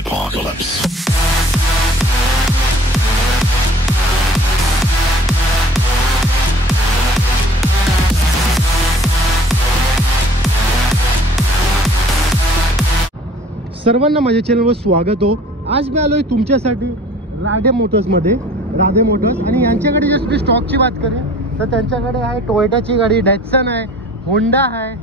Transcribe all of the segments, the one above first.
apocalypse. सर्वांना माझ्या चॅनलवर स्वागत हो. आज मी आलोय तुमच्यासाठी राधे मोटर्समध्ये. राधे मोटर्स आणि यांच्याकडे जस्ट मी स्टॉकची बात करेन तर त्यांच्याकडे आहे टोयोटाची गाडी, डॅटसन आहे, होंडा आहे,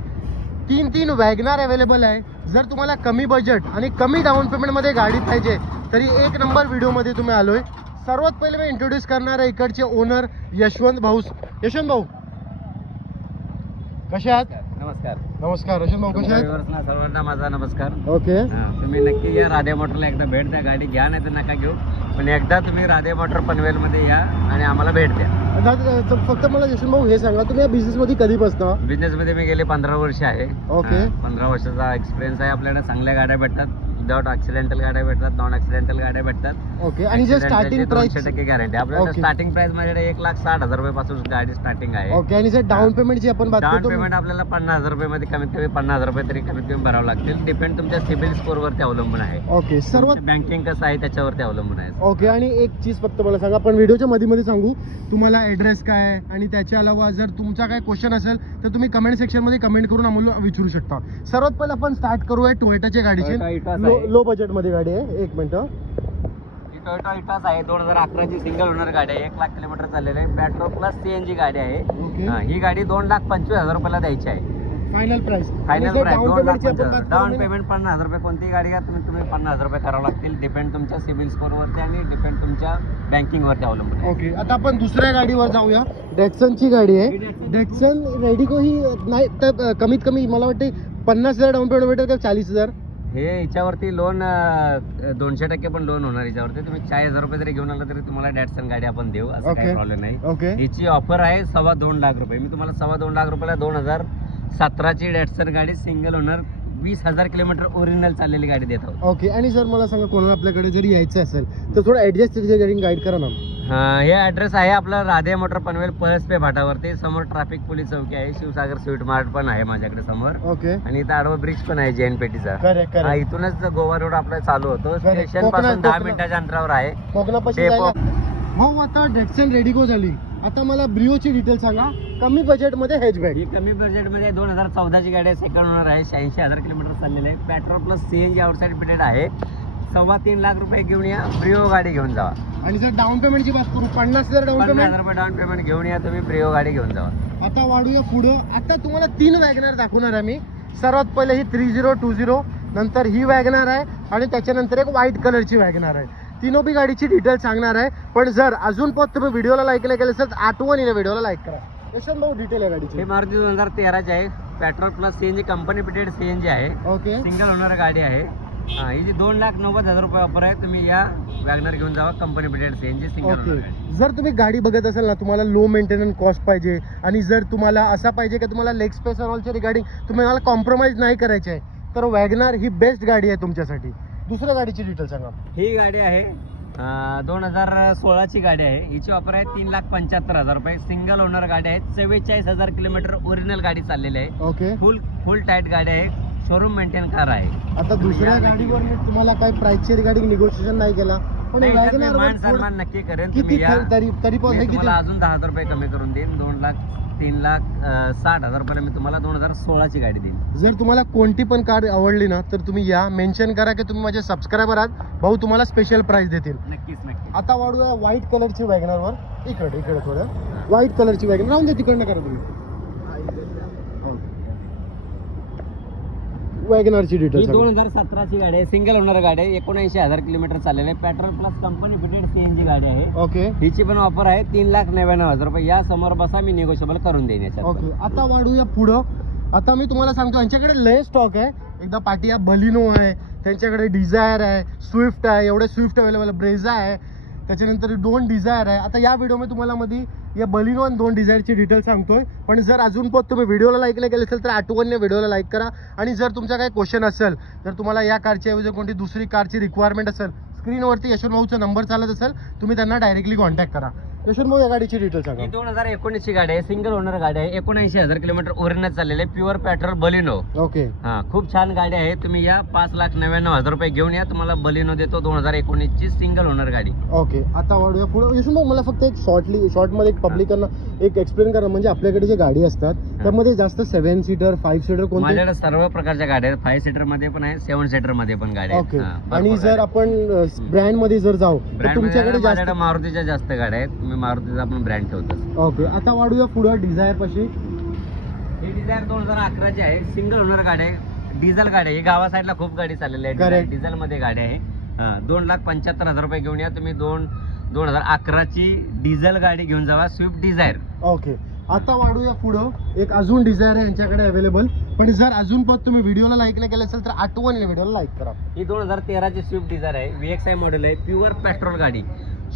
तीन वॅगनार अवेलेबल आहे. जर तुम्हाला कमी बजेट आणि कमी डाऊन पेमेंटमध्ये गाडी पाहिजे तरी एक नंबर व्हिडिओमध्ये तुम्ही आलोय. सर्वात पहिले मी इंट्रोड्यूस करणार आहे इकडचे ओनर यशवंत भाऊ. यशवंत भाऊ कसे आहात? नमस्कार. नमस्कार यशवंत भाऊ, कसे आहात? सर्वांना माझा नमस्कार. ओके, तुम्ही नक्की या राधे मोटरला एकदा भेट द्या. गाडी घ्या नाही तर नका घेऊ, पण एकदा तुम्ही राधे मोटर पनवेलमध्ये या आणि आम्हाला भेट द्या. फक्त मला यशवंत भाऊ हे सांगा, तुम्ही या बिझनेस मध्ये कधीपासून? बिझनेस मध्ये मी गेले 15 वर्ष आहे. ओके, 15 वर्षाचा एक्सपिरियन्स आहे. आपल्याला चांगल्या गाड्या भेटतात, विदाउट ऍक्सिडेंटल गाड्या भेटतात, नॉन ऍक्सिडेंटल गाड्या भेटतात. ओके, आणि जे स्टार्टिंग प्राइस 100% गॅरंटी आपल्याला. स्टार्टिंग प्राइस माझ्याकडे 1,60,000 रुपयापासून गाडी स्टार्टिंग आहे. ओके, आणि जर डाऊन पेमेंटची आपण बात डाऊन करतो, पेमेंट आपल्याला 50,000 रुपयामध्ये कमीत कमी 50,000 रुपये तरी कमीत कमी भरावं लागतील. डिपेंड तुमच्या सिबिल स्कोर वरती अवलंबून आहे. ओके, सर्वात बँकिंग कसं आहे त्याच्यावरती अवलंबून आहे. ओके, आणि एक चीज फक्त मला सांगा, पण व्हिडिओच्या मध्ये सांगू तुम्हाला ॲड्रेस काय आहे, आणि त्याच्या अलावा जर तुमचा काय क्वेश्चन असेल तर तुम्ही कमेंट सेक्शन मध्ये कमेंट करून आम्हाला विचारू शकता. सर्वात पहिले आपण स्टार्ट करूया टोयोटाच्या गाडीची. लो बजेट मध्ये गाडी आहे. एक मिनिट, टोयोटा इटास आहे. 2011 ची सिंगल ओनर गाडी आहे. 1 लाख किलोमीटर चाललेली आहे. पेट्रोल प्लस सीएनजी गाडी आहे. ही गाडी 2,25,000 रुपयाला द्यायची आहे. Final price. Final price 2,50,000. Down payment 50,000 रुपये. कोणतीही गाडी घ्या तुम्ही 50,000 रुपये करावं लागतील. डिपेंड तुमच्या सिबिल स्कोर वरती आणि डिपेंड तुमच्या बँकिंग वरती अवलंबून आहे. ओके, आता आपण दुसऱ्या गाडीवर जाऊया. डॅटसनची गाडी आहे. डॅटसन रेडिको ही नाही तर कमीत कमी मला वाटते 50,000 डाऊन पेमेंट भेटेल का 40,000? हे याच्यावरती लोन 200% पण लोन होणार. याच्यावरती तुम्ही 40,000 रुपये जरी घेऊन आला तरी तुम्हाला डॅटसन गाडी आपण देऊ, असं काही प्रॉब्लेम नाही. ओके, हिची ऑफर आहे 2.25 लाख रुपये. मी तुम्हाला 2.25 लाख रुपयाला 2017 ची डॅटसन गाडी सिंगल ओनर 20,000 किलोमीटर ओरिजिनल चाललेली गाडी देत आहोत. ओके, आणि सर मला सांगा, कोणाला आपल्याकडे जरी यायचं असेल तर थोडं ऍडजस्ट गाईड करा ना. हे ऍड्रेस आहे आपला राधे मोटर पनवेल पळसपे फाटावरती. समोर ट्रॅफिक पोलीस चौकी आहे. शिवसागर स्वीट मार्ट पण आहे माझ्याकडे समोर. ओके, आणि इथं आडवा ब्रिज पण आहे जैन पेटीचा. करेक्ट. इथूनच गोवा रोड आपला चालू होतो. स्टेशन पासून 10 मिनिटाच्या अंतरावर आहे. कोकणापाशी भाऊ. आता डॅटसन रेडिको झाली, आता मला ब्रिओची डिटेल सांगा. कमी बजेट मध्ये हॅचबॅक. ही कमी बजेट मध्ये 2014 ची गाडी आहे. सेकंड ओनर आहे. 86,000 किलोमीटर चाललेले आहे. Petrol plus CNG outside fitted आहे. 3.25 लाख रुपये घेऊन या. ब्रिओ गाडी घेऊन जावा. आणि जर डाऊन पेमेंटची बात करू, 50,000 डाऊन पेमेंट. 50,000 रुपये डाऊन पेमेंट घेऊन या तुम्ही. ब्रिओ गाडी घेऊन जावा. आता वाढूया पुढं. आता तुम्हाला 3 वॅगनार दाखवणार आहे मी. सर्वात पहिले ही 3020, नंतर ही वॅगनार आहे, आणि त्याच्यानंतर एक व्हाईट कलरची वॅगनार आहे. तीनों बी गाडीची डिटेल सांगणार आहे. पण जर अजून पण तुम्ही व्हिडिओला लाईक नाही केलं तर आठवणीने व्हिडिओला लाईक करा. यशवंत भाऊ, डिटेल आहे गाडीची. हे मारुती 2013 ची आहे. Petrol plus CNG company fitted CNG आहे. ओके, सिंगल ओनर गाडी आहे. ही जी 2,90,000 रुपये ऑफर आहे. तुम्ही या वॅगनर घेऊन जावा. Company fitted CNG single owner आहे. जर तुम्ही गाडी बघत असाल ना, तुम्हाला लो मेंटेनन्स कॉस्ट पाहिजे, आणि जर तुम्हाला असा पाहिजे की तुम्हाला लेग स्पेस ऑलच्या रिगार्डिंग तुम्हाला कॉम्प्रोमाइज नाही करायचे आहे, तर वॅगनार ही बेस्ट गाडी आहे तुमच्यासाठी. दुसऱ्या गाडीची डिटेल सांगा. ही गाडी आहे 2016 ची गाडी आहे. हिची ऑफर आहे 3,75,000 रुपये. सिंगल ओनर गाडी आहे. 44,000 किलोमीटर ओरिजिनल गाडी चाललेली आहे. ओके, फुल टाईट गाडी आहे. शोरूम मेंटेन कार आहे. आता दुसऱ्या गाडीवर मी तुम्हाला काय प्राइसची रिगार्डिंग निगोशिएशन नाही केला, पण वॅगनार मान सन्मान नक्की करेन. किती तुम्ही या. तरी पण किती अजून 10,000 रुपये कमी करून देईन. 3,60,000 रुपये मी तुम्हाला 2016 ची गाडी देईन. जर तुम्हाला कोणती पण कार आवडली ना तर तुम्ही या, मेन्शन करा की तुम्ही माझे सबस्क्रायबर आहात. भाऊ तुम्हाला स्पेशल प्राइस देतील. नक्कीच. आता वाढूया व्हाईट कलरची वॅगनार वर. इकडे थोडं व्हाईट कलरची वॅगनार राहून दे, तिकडनं करा तुम्ही. वॅगनारची डिटेल. 2017 ची गाडी आहे. सिंगल ओनर गाडी आहे. 79,000 किलोमीटर चाललेले आहे. Petrol plus company fitted CNG गाडी आहे. ओके, हिची पण ऑफर आहे 3,99,000 रुपये. या समोर बसा, मी निगोशिएबल करून देईन याच्यात. ओके, आता वाढूया पुढं. आता मी तुम्हाला सांगतो, यांच्याकडे लय स्टॉक आहे. एकदा पाटिया बलिनो आहे, त्यांच्याकडे डिझायर आहे, स्विफ्ट आहे, एवढे स्विफ्ट अवेलेबल, ब्रेझा आहे, त्याच्यानंतर 2 डिझायर आहे. आता या व्हिडिओमध्ये तुम्हाला मध्ये या बलिनो आणि 2 डिझायरची डिटेल सांगतोय. पण जर अजून पण तुम्ही व्हिडिओला लाईक नाही केलं असेल तर आठवणीने व्हिडिओला लाईक करा. आणि जर तुमचा काही क्वेश्चन असेल, जर तुम्हाला या कारची ऐवजी कोणती दुसरी कारची रिक्वायरमेंट असेल, स्क्रीनवरती यशवंत भाऊचा नंबर चालत असेल, तुम्ही त्यांना डायरेक्टली कॉन्टॅक्ट करा. यशवंत भाऊ या गाडीची डिटेल सांगा. ही 2019 ची गाडी आहे, सिंगल ओनर गाडी आहे, 79,000 किलोमीटर ओरिजिनल चाललेले आहे, प्युअर पेट्रोल बलिनो. ओके. हा, खूप छान गाडी आहे. तुम्ही या 5,99,000 रुपये घेऊन या, तुम्हाला बलिनो देतो. 2019 ची सिंगल ओनर गाडी. ओके. आता वाढूया पुढे. यशवंत भाऊ मला फक्त एक शॉर्ट मध्ये एक पब्लिकांना एक एक्सप्लेन करा, म्हणजे आपल्याकडे जे गाडी असतात त्यामध्ये जास्त 7 सीटर 5 सीटर कोणते? माझ्याकडे सर्व प्रकारच्या गाड्या आहेत. 5 सीटर मध्ये पण आहे, 7 सीटर मध्ये पण गाड्या आहेत. ओके. हा, आणि भरपूर जर गाड्या. आपण ब्रँड मध्ये जर जाऊ तर ब्रँड तुमच्याकडे जास्त माझ्याकडे मारुतीच्या जास्त गाड्या आहेत. मी मारुतीचा आपण ब्रँड ठेवतो. ओके. आता वाढूया पुढे डिझायर पाशी. ही डिझायर 2011 ची आहे, सिंगल ओनर गाडी आहे, डिझेल गाडी आहे. ही गावा साईडला खूप गाडी चाललेली आहे, Correct. डिझेल मध्ये गाडी आहे. 2,75,000 रुपये घेऊन या तुम्ही. 2011 ची डिझेल गाडी घेऊन जावा, स्विफ्ट डिझायर. ओके. आता वाढूया पुढं. एक अजून डिझायर आहे यांच्याकडे अवेलेबल, पण जर अजून पण तुम्ही व्हिडिओला लाईक नाही केलं असेल तर आठवणीने व्हिडिओला लाईक करा. ही 2013 ची स्विफ्ट डिझायर आहे, VXI मॉडेल आहे, प्युअर पेट्रोल गाडी,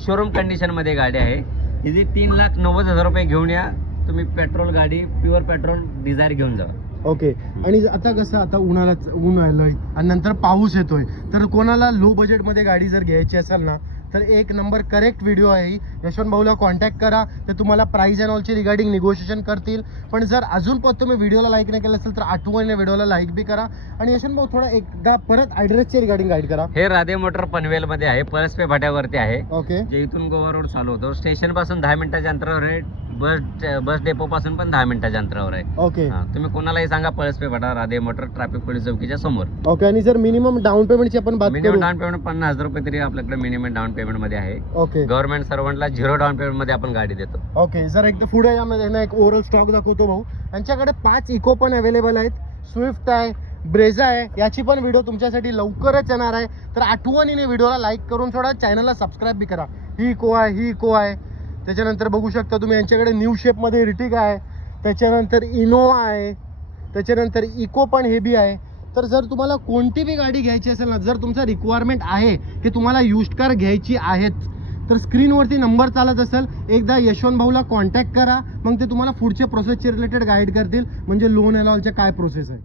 शोरूम कंडिशन मध्ये गाडी आहे. हिची 3,90,000 रुपये घेऊन या तुम्ही. पेट्रोल गाडी, प्युअर पेट्रोल डिझायर घेऊन जावा. ओके. आणि आता कसं आता ऊन आलंय आणि नंतर पाऊस येतोय, तर कोणाला लो बजेट मध्ये गाडी जर घ्यायची असेल ना तर एक नंबर करेक्ट व्हिडिओ आहे. यशवंत भाऊला कॉन्टॅक्ट करा, तर तुम्हाला प्राइस अँड ऑलची रिगार्डिंग निगोशिएशन करतील. पण जर अजून पण तुम्ही व्हिडिओला लाईक नाही केलं असेल तर आठवणीने व्हिडिओला लाईक बी करा. आणि यशवंत भाऊ थोडा एकदा परत ॲड्रेसची रिगार्डिंग गाईड करा. हे राधे मोटर पनवेल मध्ये आहे, परस्पे भाट्यावरती आहे. ओके. जे इथून गोवा रोड चालू होतो, स्टेशन पासून 10 मिनिटाच्या अंतरावर आहे. बस डेपो पासून पण 10 मिनिटाच्या अंतरावर आहे. ओके. तुम्ही कोणालाही सांगा पळसपे भाटा, राधे मोटर, ट्रॅफिक पोलीस चौकीच्या समोर. ओके. आणि जर मिनिमम डाऊन पेमेंटची आपण बात मिनिमम करू, डाऊन पेमेंट 50,000 रुपये तरी आपल्याकडे मिनिमम डाऊन पेमेंट मध्ये आहे. ओके. गव्हर्नमेंट सर्वंटला 0 डाऊन पेमेंट मध्ये आपण गाडी देतो. ओके. जर एकदा पुढे यामध्ये ना एक ओव्हरऑल स्टॉक दाखवतो भाऊ. यांच्याकडे 5 इको पण अवेलेबल आहेत, स्विफ्ट आहे, ब्रेझा आहे. याची पण व्हिडिओ तुमच्यासाठी लवकरच येणार आहे, तर आठवणीने व्हिडिओला लाईक करून थोडा चॅनलला सबस्क्राईब बी करा. ही इको आहे, ही इको आहे. त्याच्यानंतर बघू शकता तुम्ही यांच्याकडे न्यू शेपमध्ये रिटिक आहे, त्याच्यानंतर इनोवा आहे, त्याच्यानंतर इको पण हे बी आहे. तर जर तुम्हाला कोणती बी गाडी घ्यायची असेल ना, जर तुमचा रिक्वायरमेंट आहे की तुम्हाला युज्ड कार घ्यायची आहेत, तर स्क्रीनवरती नंबर चालत असेल, एकदा यशवंत भाऊला कॉन्टॅक्ट करा. मग ते तुम्हाला पुढच्या प्रोसेसचे रिलेटेड गाईड करतील, म्हणजे लोन अँड ऑलच्या काय प्रोसेस आहे.